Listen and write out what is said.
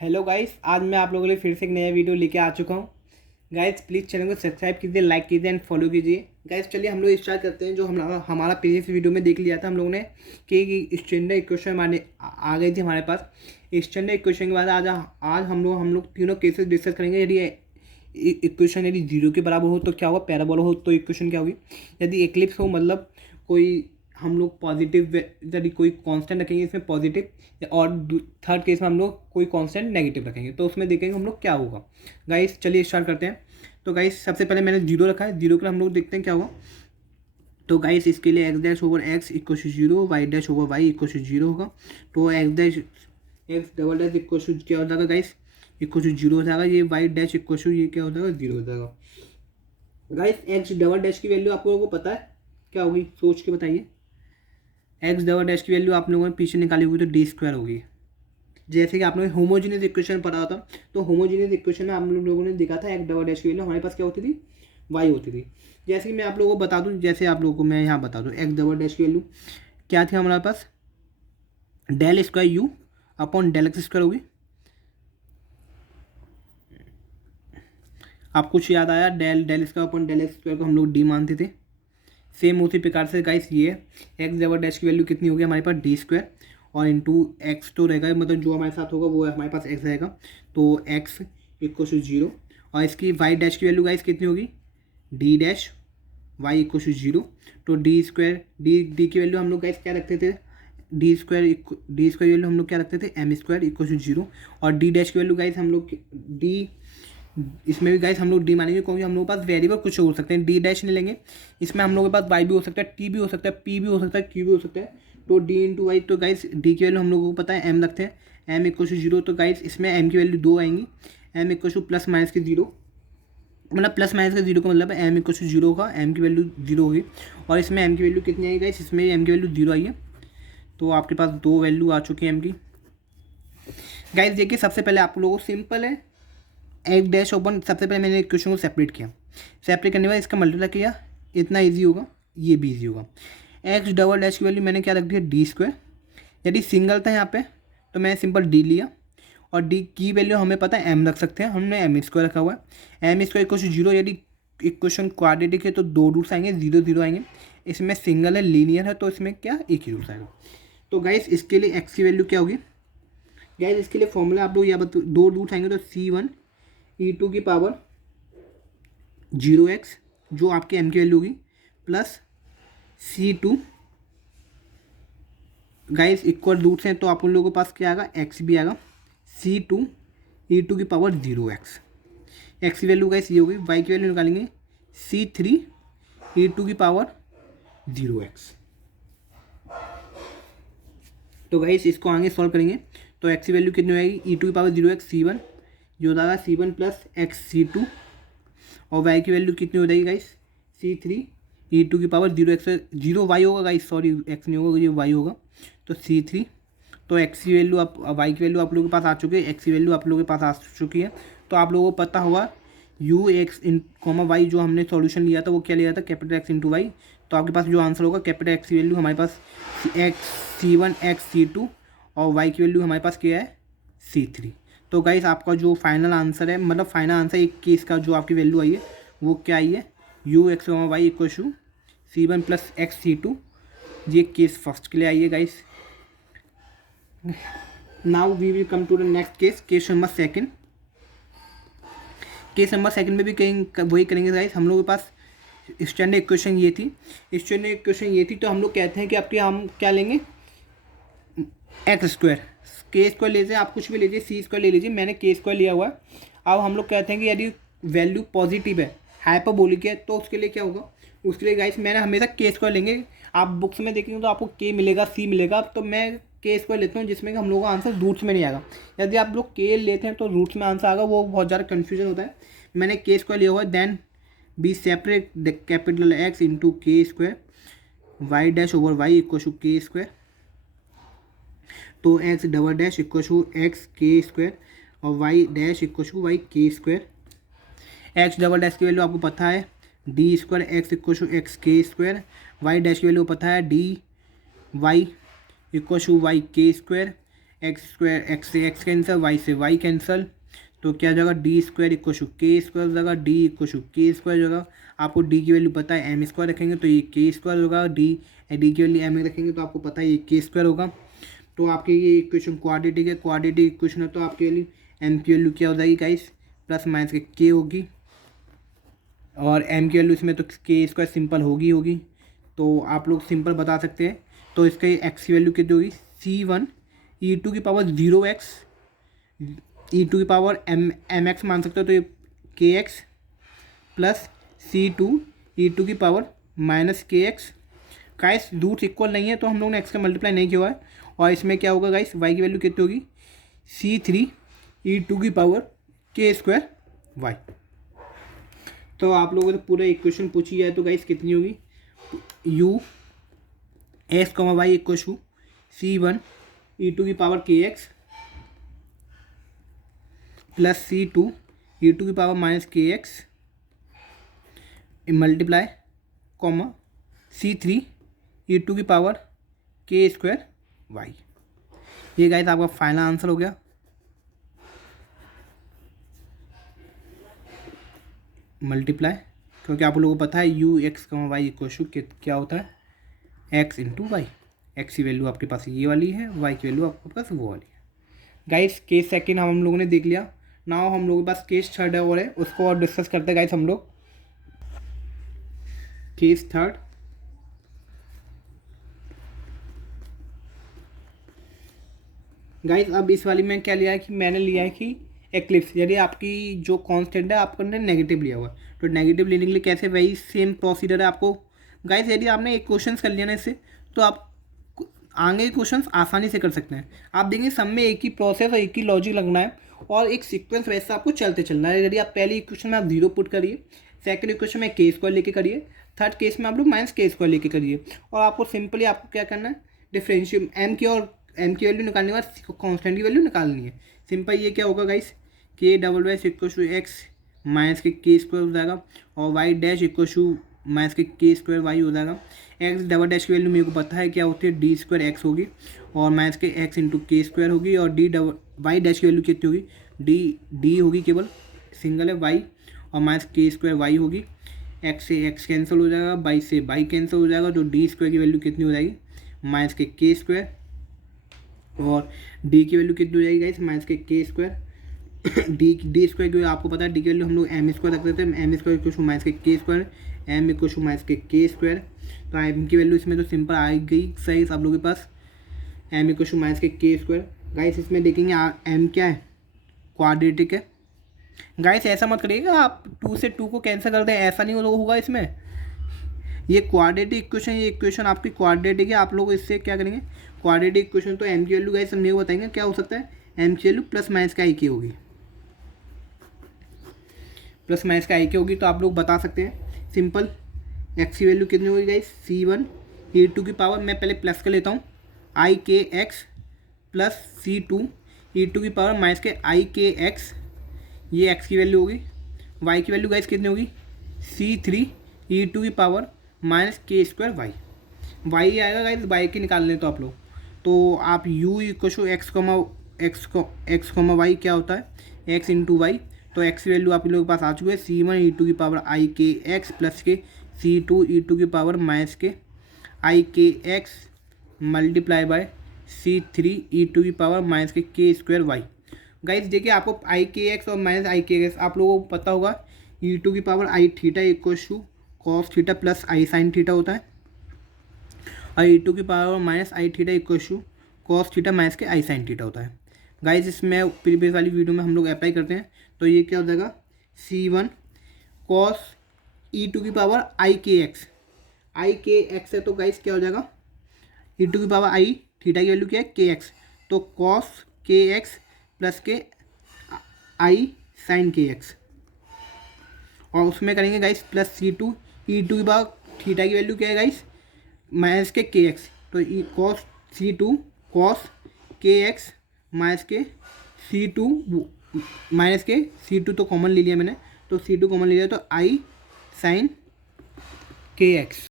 Hello guys, आज मैं आप लोगों के लिए फिर से एक नया वीडियो लेके आ चुका हूँ। गाइस प्लीज़ चैनल को सब्सक्राइब कीजिए, लाइक कीजिए एंड फॉलो कीजिए। गाइस चलिए हम लोग स्टार्ट करते हैं। जो हमारा प्रीवियस वीडियो में देख लिया था हम लोगों ने कि स्टैंडर्ड इक्वेशन हमारे आ गई थी हमारे पास। स्टैंडर्ड इक्वेशन के बाद आज हम लोग तीनों केसेस डिस्कस करेंगे। यदि इक्वेशन यदि जीरो के बराबर हो तो क्या होगा, पैराबोला हो तो इक्वेशन क्या होगी, यदि एक्लिप्स हो मतलब कोई हम लोग पॉजिटिव यदि कोई कांस्टेंट रखेंगे इसमें पॉजिटिव, और थर्ड केस में हम लोग कोई कांस्टेंट नेगेटिव रखेंगे तो उसमें देखेंगे हम लोग क्या होगा। गाइस चलिए स्टार्ट करते हैं। तो गाइस सबसे पहले मैंने जीरो रखा है, जीरो के लिए हम लोग देखते हैं क्या होगा। तो गाइस इसके लिए x dash over x equal to zero, y dash over y equal to zero होगा। तो x double dash equal to क्या हो जाएगा गाइस, इक्वल टू जीरो हो जाएगा। ये वाई डैश इक्वल टू ये क्या हो जाएगा, जीरो हो जाएगा। गाइस एक्स डबल डैश की वैल्यू आप लोगों को पता है क्या होगी, सोच के बताइए। एक्स डबल डैश की वैल्यू आप लोगों ने पीछे निकाली होगी तो डी स्क्वायर होगी। जैसे कि आप लोगों ने होमोजीनियस इक्वेशन पढ़ा था, तो होमोजीनियस इक्वेशन में आप लोगों ने देखा था एक्स डबल डैश की वैल्यू हमारे पास क्या होती थी, वाई होती थी। जैसे कि मैं आप लोगों को बता दूं, जैसे आप लोगों को मैं यहाँ बता दूं, एक्स डबल डैश की वैल्यू क्या थी हमारे पास, del square u upon del x square होगी। आप कुछ याद आया, del square upon del x square को हम लोग डी मानते थे। सेम उसी प्रकार से गाइस ये एक्स डबल डैश की वैल्यू कितनी होगी हमारे पास, डी स्क्वायर और इंटू एक्स तो रहेगा, मतलब जो हमारे साथ होगा वो हमारे पास एक्स रहेगा। तो एक्स इक्वल टू जीरो, और इसकी वाई डैश की वैल्यू गाइस कितनी होगी, d dash y equal to zero. तो डी स्क्वायर डी की वैल्यू हम लोग गाइस क्या रखते थे, डी स्क्वायर वैल्यू हम लोग क्या रखते थे, m square equal to zero. और डी डैश की वैल्यू गाइस हम लोग डी, इसमें भी गाइस हम लोग डी मानेंगे क्योंकि हम लोग के पास वेरिएबल कुछ हो सकते हैं, डी डैश नहीं लेंगे। इसमें हम लोग के पास वाई भी हो सकता है, टी भी हो सकता है, पी भी हो सकता है, क्यू भी हो सकता है। तो डी इंटू वाई, तो गाइस डी की वैल्यू हम लोगों को पता है एम रखते हैं, एम इक्वल टू जीरो। तो गाइस इसमें एम की वैल्यू दो आएंगी, m equal to plus minus की जीरो, मतलब प्लस माइनस का जीरो का मतलब है एम इक्वल टू जीरो होगा, एम की वैल्यू जीरो होगी। और इसमें एम की वैल्यू कितनी आई गाइस, इसमें एम की वैल्यू जीरो आई है। तो आपके पास दो वैल्यू आ चुकी है एम की। गाइस देखिए सबसे पहले आप लोगों को सिंपल है, एक डैश ओपन, सबसे पहले मैंने क्वेश्चन को सेपरेट किया, सेपरेट करने के बाद इसका मल्टीप्लाई किया, इतना इजी होगा, ये भी इजी होगा। एक्स डबल डैश की वैल्यू मैंने क्या रख दिया, डी स्क्वायर। यदि सिंगल था यहाँ पे तो मैंने सिंपल डी लिया, और डी की वैल्यू हमें पता है एम रख सकते हैं, हमने एम स्क्वायर रखा हुआ है। M square equal to zero, यदि इक्वेशन क्वाड्रेटिक है तो दो रूट्स आएंगे, जीरो जीरो आएंगे। इसमें सिंगल है, लीनियर है, तो इसमें क्या एक ही रूट्स आएगा। तो गाइस इसके लिए एक्स की वैल्यू क्या होगी, गाइस इसके लिए फॉर्मूला आप लोग या दो रूट्स आएंगे तो C1 E2 की पावर जीरो एक्स, जो आपके एम की वैल्यू होगी, plus C2 guys equal roots हैं तो आप उन लोगों के पास क्या आएगा, एक्स भी आएगा, C2 E2 की पावर जीरो एक्स। एक्स की वैल्यू गाइस ये होगी, वाई की वैल्यू निकालेंगे C3 E2 की पावर जीरो एक्स। तो गाइस इसको आगे सॉल्व करेंगे तो एक्स की वैल्यू कितनी हो जाएगी, E2 की पावर जीरो एक्स C1, जो हो जाएगा C1 प्लस एक्स C2, और वाई की वैल्यू कितनी हो जाएगी गाइस, C3 E2 की power zero x, zero y होगा गाइस, सॉरी एक्स नहीं होगा, ये वाई होगा। तो C3, तो एक्स की वैल्यू आप, वाई की वैल्यू आप लोगों के पास आ चुकी है, एक्स की वैल्यू आप लोगों के पास आ चुकी है। तो आप लोगों को पता होगा u x in comma y, जो हमने सॉल्यूशन लिया था वो क्या लिया था, कैपिटल एक्स इंटू वाई। तो आपके पास जो आंसर होगा, कैपिटल एक्स की वैल्यू हमारे पास एक्स C1 एक्स C2, और वाई की वैल्यू हमारे पास क्या है, C3। तो गाइस आपका जो फाइनल आंसर है, मतलब फाइनल आंसर एक केस का जो आपकी वैल्यू आई है वो क्या आई है, u x y equal to C1 plus x C2, ये केस फर्स्ट के लिए आई है guys. Now we will come to the next case, case number second. Case number second में भी कहीं वही करेंगे गाइस। हम लोगों के पास स्टैंडर्ड इक्वेशन ये थी, स्टैंडर्ड इक्वेशन ये थी, तो हम लोग कहते हैं कि आपके हम क्या लेंगे, एक्स स्क्वायर, के स्क्वायर लीजिए, आप कुछ भी लीजिए, सी स्क्वायर ले लीजिए, मैंने के स्क्वायर लिया हुआ है। अब हम लोग कहते हैं कि यदि वैल्यू पॉजिटिव है, हाइपरबोलिक है, तो उसके लिए क्या होगा, उसके लिए गाइस मैंने हमेशा के स्क्वायर लेंगे। आप बुक्स में देखेंगे तो आपको के मिलेगा, सी मिलेगा, तो मैं के स्क्वायर लेता हूँ, जिसमें कि हम लोगों का आंसर रूट्स में नहीं आएगा। यदि आप लोग के लेते हैं तो रूट्स में आंसर आएगा, वो बहुत ज़्यादा कन्फ्यूजन होता है। मैंने के स्क्वायर लिया हुआ है, then be separate the capital x into k square, y dash over y equal to k square. तो x double dash equal to x k square, और y dash equal to y k square. X double dash की value आपको पता है, d square x equal to x k square, y dash की value पता है, d y equal to y k square. X square, x से x cancel, Y से Y cancel, तो क्या हो जाएगा D square equal to k square हो जाएगा, D equal to k square होगा। आपको डी की वैल्यू पता है एम स्क्वायर रखेंगे तो ये के स्क्वायर होगा, डी की वैल्यू एम रखेंगे तो आपको पता है ये के स्क्वायर होगा। तो आपके ये इक्वेशन क्वाड्रेटिक है, क्वाड्रेटिक इक्वेशन है तो आपके लिए एम की वैल्यू क्या हो जाएगी गाइस, प्लस माइनस के होगी, और एम की वैल्यू इसमें तो के स्क्वायर सिंपल होगी। तो आप लोग सिंपल बता सकते हैं। तो इसके एक्स की वैल्यू कितनी होगी, C1 e⁻0x e⁻m mx मान सकते हो, तो ये kx plus C2 e⁻−kx। Guys roots equal नहीं है तो हम लोग ने एक्स का मल्टीप्लाई नहीं किया हुआ है। और इसमें क्या होगा गाइस, वाई की वैल्यू कितनी होगी, C3 e⁻k² वाई। तो आप लोगों से पूरा इक्वेशन पूछी जाए तो गाइस कितनी होगी, u x, y equal to C1 e⁻kx plus C2 e⁻−kx multiply C3 e⁻k² y. ये गाइस आपका फाइनल आंसर हो गया। मल्टीप्लाई, क्योंकि आप लोगों को पता है u x, y equal to क्या होता है, x इंटू वाई। एक्स की वैल्यू आपके पास ये वाली है, y की वैल्यू आपके पास वो वाली है। गाइस केस सेकंड हम लोगों ने देख लिया। नाउ हम लोगों के पास केस थर्ड है और है, उसको और डिस्कस करते हैं गाइस हम लोग। केस थर्ड, गाइस अब इस वाली में क्या लिया है कि मैंने लिया है कि एक्लिप्स, यदि आपकी जो कांस्टेंट है आपको नेगेटिव लिया हुआ है तो नेगेटिव लेने के लिए कैसे, वही सेम प्रोसीजर है आपको। गाइस यदि आपने एक क्वेश्चन कर लिया ना इससे, तो आप आगे क्वेश्चन आसानी से कर सकते हैं। आप देखेंगे सब में एक ही प्रोसेस और एक ही लॉजिक लगना है और एक सीक्वेंस वैसे आपको चलते चलना है। यदि आप पहले इक्वेशन में आप 0 पुट करिए, सेकंड इक्वेशन में k² लेके करिए, थर्ड केस में आप लोग -k² लेके करिए, और आपको सिंपली आपको क्या करना है, डिफरेंशियल एम की वैल्यू निकालने के बाद कॉन्स्टेंट की वैल्यू निकालनी है। सिंपल ये क्या होगा guys, k double equal to x -k² हो जाएगा, और y dash equal to -k² y हो जाएगा। x डबल डैश की वैल्यू मेरे को पता है क्या होती है, d² x होगी और -x इंटू k² होगी, और y डैश की वैल्यू कितनी होगी, d होगी, केवल सिंगल है y, और -k² y होगी। x से x कैंसिल हो जाएगा, y से y कैंसिल हो जाएगा, तो d² की वैल्यू कितनी हो जाएगी, -k², और d की वैल्यू कितनी हो जाएगी गाइस, -k²। डी स्क्वायर की आपको पता है, डी की वैल्यू हम लोग m² रख देते हैं, m² equal to -k², m equal to -k²। तो m की वैल्यू इसमें तो सिंपल आ गई सही आप लोगों के पास, m equal to -k²। Guys इसमें देखेंगे m क्या है, क्वाड्रेटिक है। गाइस ऐसा मत करिएगा आप 2 से 2 को कैंसिल कर दें, ऐसा नहीं होगा इसमें। ये क्वाड्रेटिक इक्वेशन, ये इक्वेशन आपकी क्वाड्रेटिक है। आप लोग इससे क्या करेंगे, क्वाड्रेटिक इक्वेशन, तो एम की वैल्यू गाइस हमने बताएंगे क्या हो सकता है, एम की वैल्यू प्लस माइनस का i k होगी, प्लस माइनस का i k होगी। तो आप लोग बता सकते हैं सिंपल, x की वैल्यू कितनी होगी गाइस, C1 e⁻, मैं पहले प्लस कर लेता हूँ, i⁻k x plus C2 e⁻−i⁻k x, ये x की वैल्यू होगी। y की वैल्यू गाइस कितनी होगी, C3 e⁻−k² y। y आएगा गाइस, y की निकाल लें तो आप लोग, तो आप u equal to x, y क्या होता है, x इंटू वाई। तो x की वैल्यू आप लोगों के पास आ चुकी है, C1 e⁻i⁻k x प्लस के C2 e⁻−k multiply by C3 e⁻−k² y। Guys देखिए आपको i⁻k x और -i⁻k x आप लोगों को पता होगा, e⁻i⁻θ equal to cos theta plus i sin theta होता है, और e⁻−i⁻θ equal to cos theta minus के i sin थीटा होता है। गाइस इसमें प्रीवियस वाली वीडियो में हम लोग अप्लाई करते हैं, तो ये क्या हो जाएगा, C1 cos e⁻i⁻k x है, तो गाइस क्या हो जाएगा, e⁻i थीटा की वैल्यू क्या है, kx, तो cos kx प्लस के i sin kx, और उसमें करेंगे गाइस प्लस C2 e⁻θ की वैल्यू क्या है गाइस, माइनस के kx, तो cos C2 cos kx minus के C2 तो कॉमन ले लिया मैंने, तो C2 कॉमन ले लिया, तो i sin kx।